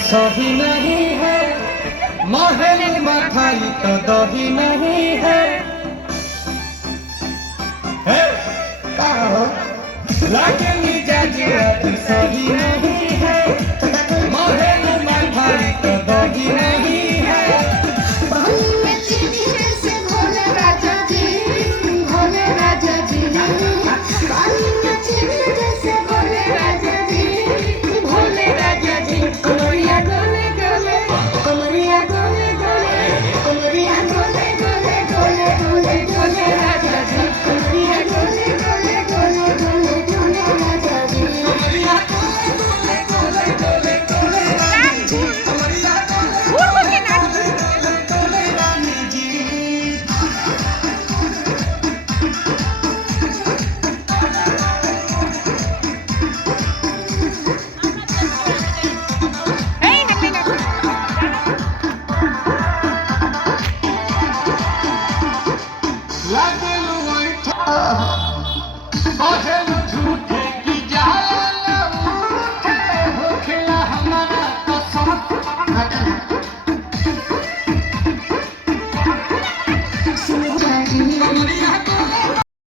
सही नहीं है, महल मखाई तो दही नहीं है। लागे मिजाज सही नहीं है, महल मखाई तो दही नहीं है। झूठे की जाला हो खेला हमारा कसम।